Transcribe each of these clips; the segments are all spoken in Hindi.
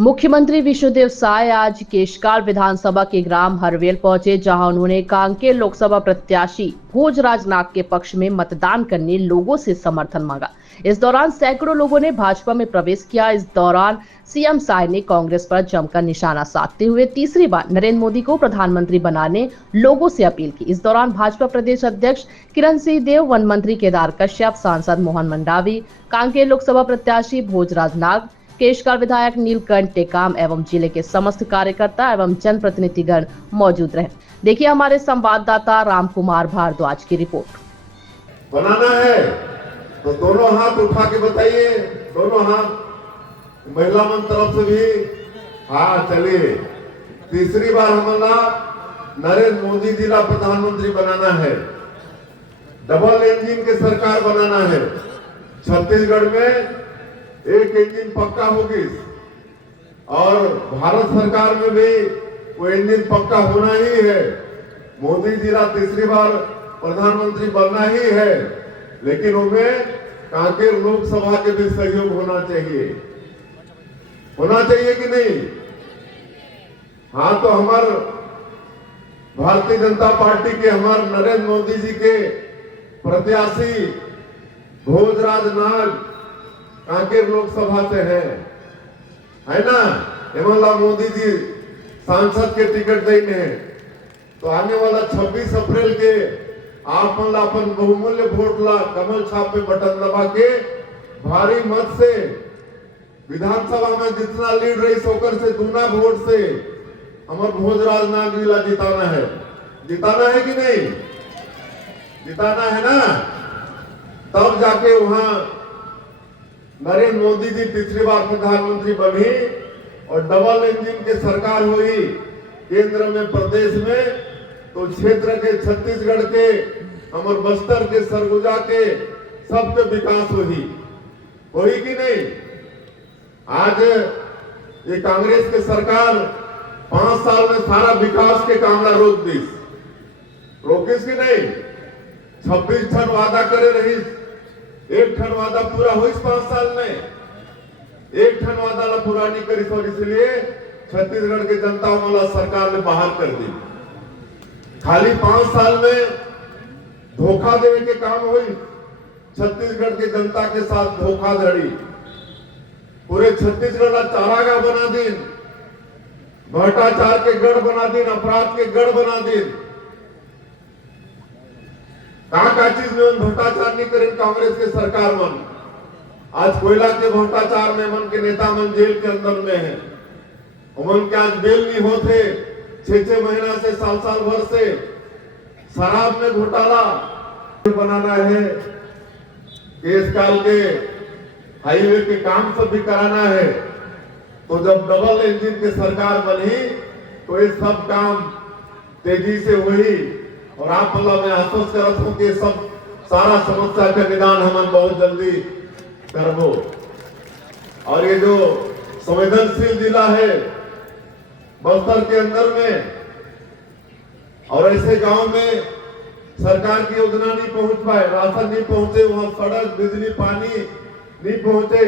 मुख्यमंत्री विष्णुदेव साय आज केशकाल विधानसभा के ग्राम हरवेल पहुंचे, जहां उन्होंने कांकेर लोकसभा प्रत्याशी भोजराज नाग के पक्ष में मतदान करने लोगों से समर्थन मांगा। इस दौरान सैकड़ों लोगों ने भाजपा में प्रवेश किया। इस दौरान सीएम साय ने कांग्रेस पर जमकर निशाना साधते हुए तीसरी बार नरेंद्र मोदी को प्रधानमंत्री बनाने लोगों से अपील की। इस दौरान भाजपा प्रदेश अध्यक्ष किरण सिंह देव, वन मंत्री केदार कश्यप, सांसद मोहन मंडावी, कांकेर लोकसभा प्रत्याशी भोजराज नाग, केशकाल विधायक नीलकंठ टेकाम एवं जिले के समस्त कार्यकर्ता एवं जनप्रतिनिधिगण मौजूद रहे। देखिए हमारे संवाददाता रामकुमार भारद्वाज की रिपोर्ट। बनाना है तो दोनों हाथ उठा के बताइए, दोनों हाथ महिला मन तरफ से भी। हाँ चलिए, तीसरी बार हमारा नरेंद्र मोदी जी का प्रधानमंत्री बनाना है, डबल इंजन की सरकार बनाना है। छत्तीसगढ़ में एक इंजन पक्का होगी और भारत सरकार में भी वो इंजन पक्का होना ही है। मोदी जी का तीसरी बार प्रधानमंत्री बनना ही है, लेकिन उनमें कांकेर लोकसभा के भी सहयोग होना चाहिए कि नहीं? हाँ, तो हमारे भारतीय जनता पार्टी के हमारे नरेंद्र मोदी जी के प्रत्याशी भोजराज नाग कांकेर लोकसभा से है ना। हेमंत मोदी जी सांसद के टिकट देने हैं, तो आने वाला 26 अप्रैल के आप अपन बहुमूल्य वोट ला कमल छाप पे बटन दबा के भारी मत से विधानसभा में जितना लीड रही सोकर से दूना वोट से हमारे भोजराज नाग जी ला जिताना है कि नहीं? जिताना है ना। तब जाके वहां नरेंद्र मोदी जी तीसरी बार प्रधानमंत्री बनी और डबल इंजन की सरकार हुई केंद्र में, प्रदेश में। तो क्षेत्र के छत्तीसगढ़ के, हमारे बस्तर के, सरगुजा के सबके विकास हुई कि नहीं? आज ये कांग्रेस की सरकार 5 साल में सारा विकास के काम रोकिस कि नहीं? 26 ठन वादा करे रही, एक ठन वादा पूरा हुई 5 साल में, एक ठन वादा ला पूरा नहीं करी, और इसलिए छत्तीसगढ़ की जनता वाला सरकार ने बाहर कर दी। खाली 5 साल में धोखा देने के काम हुई, छत्तीसगढ़ की जनता के साथ धोखाधड़ी। पूरे छत्तीसगढ़ ला चारागाह बना दिन, भ्रष्टाचार के गढ़ बना दिन, अपराध के गढ़ बना दिन। का चीज में भ्रष्टाचार नहीं करें कांग्रेस के सरकार मन। आज कोयला के भ्रष्टाचार में मन के नेता मन जेल के अंदर में है, उमन के आज बेल नहीं होते 6-6 महीना से, साल भर से। शराब में घोटाला बनाना है, केशकाल के हाईवे के काम सब भी कराना है। तो जब डबल इंजन की सरकार बनी तो ये सब काम तेजी से हुई, और आप मैं आश्वस्त करत हूं कि सब सारा समस्या का निदान हम बहुत जल्दी करबो। और ये जो संवेदनशील जिला है बस्तर के अंदर में, और ऐसे गांव में सरकार की योजना नहीं पहुंच पाए, राशन नहीं पहुंचे, वहां सड़क, बिजली, पानी नहीं पहुंचे,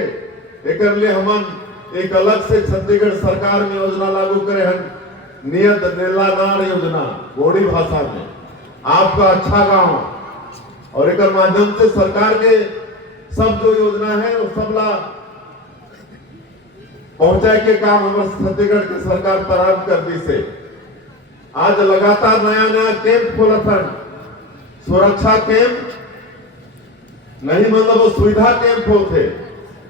एक लिए हम एक अलग से छत्तीसगढ़ सरकार में योजना लागू करे हैं, नियत नेला नार योजना, गोड़ी भाषा में आपका अच्छा गांव। और एक माध्यम से सरकार के सब जो योजना है वो सबला पहुंचाए के काम हमारे छत्तीसगढ़ की सरकार प्रारंभ कर दी से। आज लगातार नया कैंप खोलथन, सुरक्षा कैंप नहीं, मतलब वो सुविधा कैंप होते,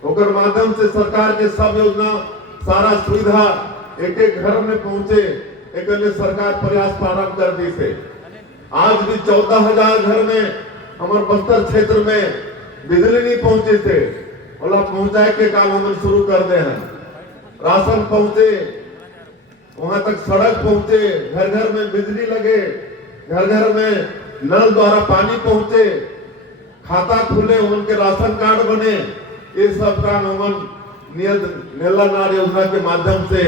ओकर माध्यम से सरकार के सब योजना, सारा सुविधा एक घर में पहुंचे, एक सरकार प्रयास प्रारंभ कर दी से। आज भी 14,000 घर में हमारे बस्तर क्षेत्र में बिजली नहीं पहुंचे थे, बोला पहुंचाए के काम हम शुरू कर दे हैं। राशन पहुंचे, वहां तक सड़क पहुंचे, घर घर में बिजली लगे, घर घर में नल द्वारा पानी पहुंचे, खाता खुले, उनके राशन कार्ड बने। ये सब काम हम नियत नेला नार योजना के माध्यम से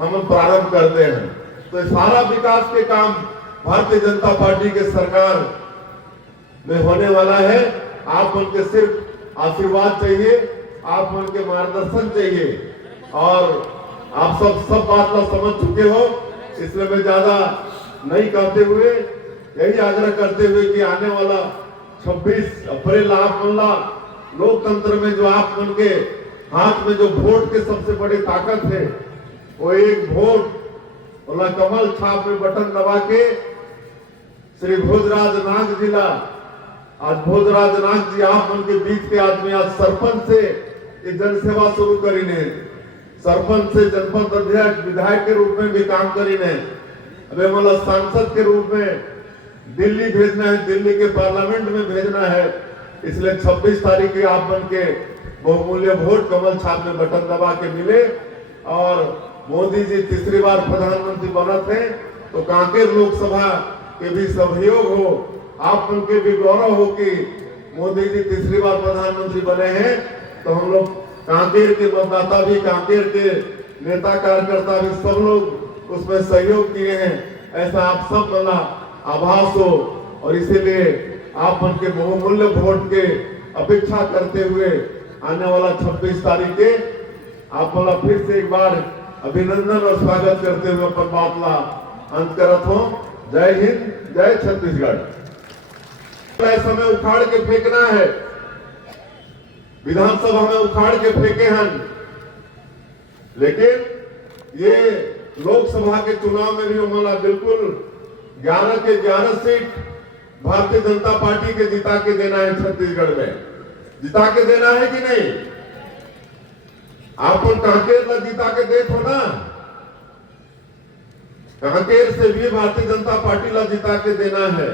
हम प्रारंभ करते हैं। तो सारा विकास के काम भारतीय जनता पार्टी के सरकार में होने वाला है। आप उनके सिर्फ आशीर्वाद चाहिए, आप उनके मार्गदर्शन चाहिए, और आप सब बात ला समझ चुके हो, इसलिए मैं ज्यादा नहीं कहते हुए यही आग्रह करते हुए कि आने वाला 26 अप्रैल आप मन ला लोकतंत्र में जो आप मन के हाथ में जो वोट के सबसे बड़ी ताकत है, वो एक वोट वाला कमल छाप में बटन दबा के श्री भोजराज नाग जिला, आज भोजराज नाग जी आप मन के बीच के आदमी आज सरपंच से ये जनसेवा शुरू करी ने, सरपंच से जनपद अध्यक्ष विधायक के रूप में भी काम करी ने, अबे मतलब सांसद के रूप में दिल्ली भेजना है, दिल्ली के पार्लियामेंट में भेजना है। इसलिए 26 तारीख की आप बन के बहुमूल्य वोट कमल छाप में बटन दबा के मिले और मोदी जी तीसरी बार प्रधानमंत्री बना थे, तो कांकेर लोकसभा के भी सहयोग हो, आप उनके भी गौरव हो कि मोदी जी तीसरी बार प्रधानमंत्री बने हैं, तो हम लोग कांकेर के मतदाता भी, कांकेर के नेता कार्यकर्ता भी सब लोग उसमें सहयोग किए हैं, ऐसा आप सब वाला आभास हो। और इसीलिए आप उनके बहुमूल्य वोट के अपेक्षा करते हुए आने वाला 26 तारीख के आप वाला फिर से एक बार अभिनंदन और स्वागत करते हुए अपन बात ला अंत करत हो। जय हिंद, जय छत्तीसगढ़। ऐसा में उखाड़ के फेंकना है, विधानसभा में उखाड़ के फेंके हैं, लेकिन ये लोकसभा के चुनाव में भी हमारा बिल्कुल 11 के 11 सीट भारतीय जनता पार्टी के जिता के देना है। छत्तीसगढ़ में जिता के देना है कि नहीं? आप कांकेर ला जिता के देखो ना, कांकेर से भी भारतीय जनता पार्टी ला जिता के देना है।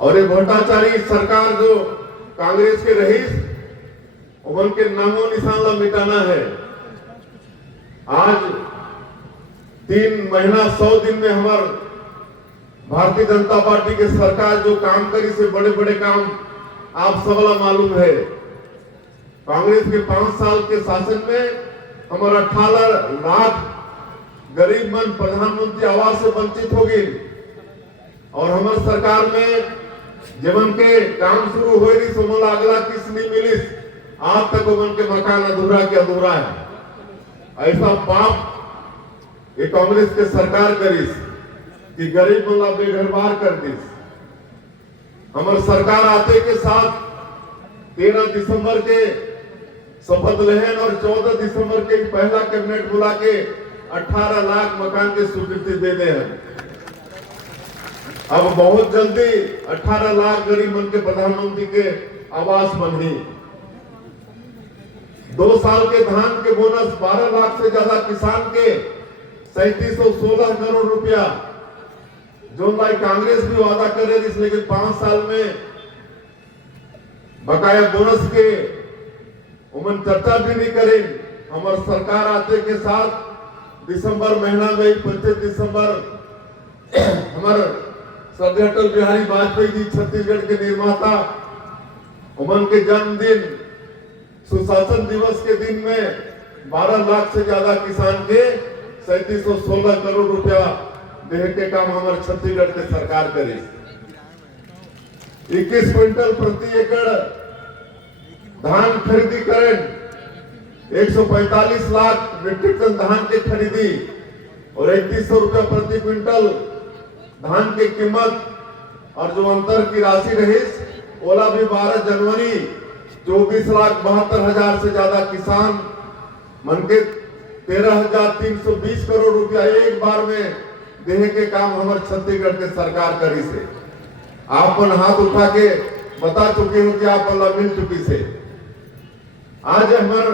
और ये भ्रष्टाचारी सरकार जो कांग्रेस के रहीस, उनके नामों निशान ला मिटाना है। आज 3 महीना 100 दिन में हमार भारतीय जनता पार्टी के सरकार जो काम करी से बड़े बड़े काम आप सबला मालूम है। कांग्रेस के 5 साल के शासन में हमारा 18 लाख गरीब मन प्रधानमंत्री आवास से वंचित हो गई, और हमारे सरकार में जीवन के काम शुरू हो रही, सोमल अगला किस्त नहीं मिली, आज तक उमन के मकान अधूरा के अधूरा है। ऐसा पाप ये कांग्रेस के सरकार करीस कि गरीब मन बेघरबार कर दीस। हमारे सरकार आते के साथ 13 दिसंबर के शपथ लेहन और 14 दिसंबर के पहला कैबिनेट बुला के 18 लाख मकान के स्वीकृति दे दे हैं। अब बहुत जल्दी 18 लाख गरीब मन के प्रधानमंत्री के आवास बनी। 2 साल के धान के बोनस 12 लाख से ज्यादा किसान के 3716 करोड़ रुपया जो लाई कांग्रेस भी वादा कर रही थी, लेकिन 5 साल में बकाया बोनस के उमन चर्चा भी नहीं करें। हमारे सरकार आते के साथ दिसंबर महीना में 25 दिसंबर हमारे श्रद्धेय अटल बिहारी वाजपेयी जी छत्तीसगढ़ के निर्माता, उमन के जन्मदिन सुशासन दिवस के दिन में 12 लाख से ज्यादा किसान के 3716 करोड़ रुपया देने के काम हमारे छत्तीसगढ़ के सरकार करे। 21 क्विंटल प्रति एकड़ धान खरीदी करें, 145 लाख मीट्रिक टन धान की खरीदी और 3100 रुपया प्रति क्विंटल धान की कीमत, और जो अंतर की राशि रही ओला भी 12 जनवरी 24,72,000 से ज्यादा किसान मन के 13,320 करोड़ रुपया एक बार में देने के काम हमारे छत्तीसगढ़ के सरकार करी से। आप हाथ उठा के बता चुके हो कि आप मिल चुकी से। आज हमारे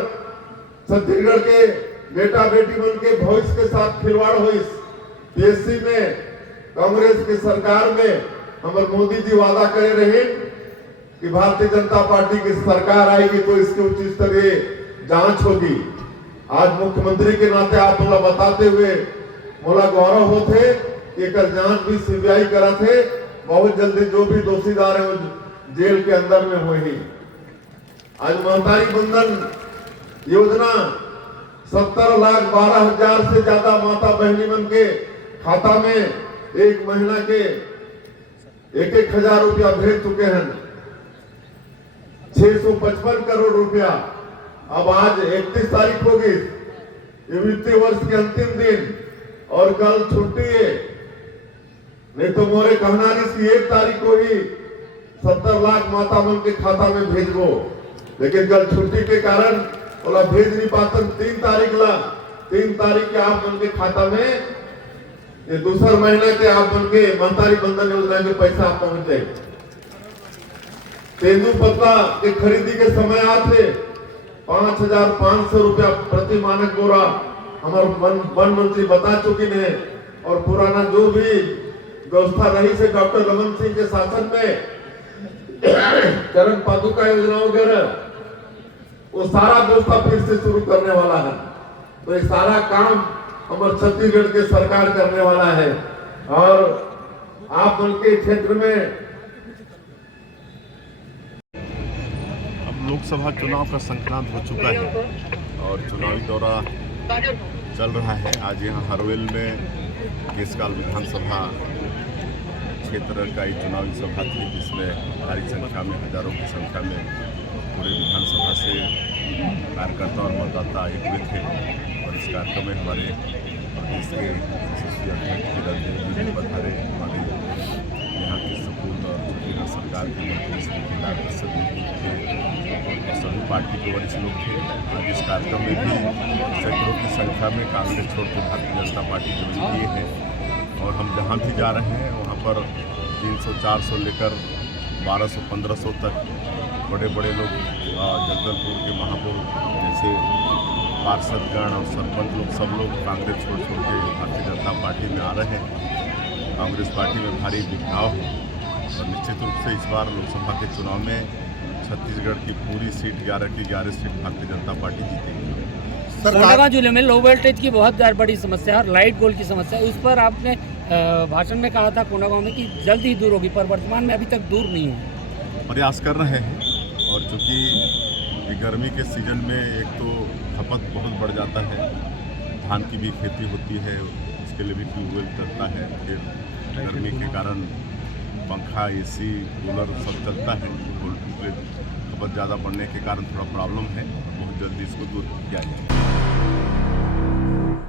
छत्तीसगढ़ के बेटा बेटी मन के भविष्य के साथ खिलवाड़ हुई। पीएससी में कांग्रेस की सरकार में हमारे मोदी जी वादा करे रहे कि भारतीय जनता पार्टी की सरकार आएगी तो इसकी उच्च स्तरीय जांच होगी। आज मुख्यमंत्री के नाते आप बताते हुए मोला गौरव होते एक जांच भी सीबीआई करा थे, बहुत जल्दी जो भी दोषीदार है वो जेल के अंदर में हुई। आज महतारी बंधन योजना 70,12,000 से ज्यादा माता बहनी मन के खाता में एक महीना के 1,000 रुपया भेज चुके हैं। 655 करोड़ रुपया अब आज 31 तारीख होगी, ये वित्तीय वर्ष के अंतिम दिन और कल छुट्टी है, नहीं तो मोरे कहना की 1 तारीख को ही 70 लाख माता मन के खाता में भेजबो, लेकिन कल छुट्टी के कारण बोला भेज नहीं पाते। 3 तारीख के आप मन के खाता में ये दूसर महीना के आप मन के महतारी बंधन योजना के पैसा आप पहुंच जाए। तेंदुपत्ता के खरीदी के समय आते 5,500 रुपया प्रति मानक बोरा हमारे वन मंत्री बता चुकी है। और पुराना जो भी व्यवस्था रही से डॉक्टर रमन सिंह के शासन में चरण पादुका योजना वगैरह वो सारा व्यवस्था फिर से शुरू करने वाला है। तो ये सारा काम हमारे छत्तीसगढ़ के सरकार करने वाला है। और आप उनके क्षेत्र में लोकसभा चुनाव का संक्रांत हो चुका है और चुनावी दौरा चल रहा है। आज यहाँ हरवेल में केशकाल विधानसभा क्षेत्र का एक चुनावी सभा थी, जिसमें भारी संख्या में, हजारों की संख्या में पूरे विधानसभा से कार्यकर्ता और मतदाता एक हुए थे। और इस कार्यक्रम में हमारे प्रदेश के यशस्वी अध्यक्ष पधारे, हमारे यहाँ के सपूत और छत्तीसगढ़ सरकार के मंत्री सभी पार्टी के वरिष्ठ लोग थे। आज इस कार्यक्रम में भी सैकड़ों की संख्या में कांग्रेस छोड़ के भारतीय जनता पार्टी ज्वाइन किए हैं। और हम जहाँ भी जा रहे हैं वहाँ पर 300-400 लेकर 1200-1500 तक बड़े बड़े लोग, जगदलपुर के महापौर जैसे पार्षदगण और सरपंच लोग, सब लोग कांग्रेस छोड़ के भारतीय जनता पार्टी में आ रहे हैं। कांग्रेस पार्टी में भारी बिखराव है और निश्चित रूप से इस बार लोकसभा के चुनाव में छत्तीसगढ़ की पूरी सीट 11 की 11 सीट भारतीय जनता पार्टी जीतेगी। कोंडागांव जिले में लो वोल्टेज की बहुत बड़ी समस्या है और लाइट गोल की समस्या है। उस पर आपने भाषण में कहा था कोंडागांव में कि जल्द ही दूर होगी, पर वर्तमान में अभी तक दूर नहीं हुई। प्रयास कर रहे हैं और चूँकि गर्मी के सीजन में एक तो खपत बहुत बढ़ जाता है, धान की भी खेती होती है, उसके लिए भी ट्यूबवेल चलता है, फिर गर्मी के कारण पंखा, एसी, कूलर सब चलता है। खपत ज़्यादा बढ़ने के कारण थोड़ा प्रॉब्लम है, बहुत जल्दी इसको दूर किया जाए।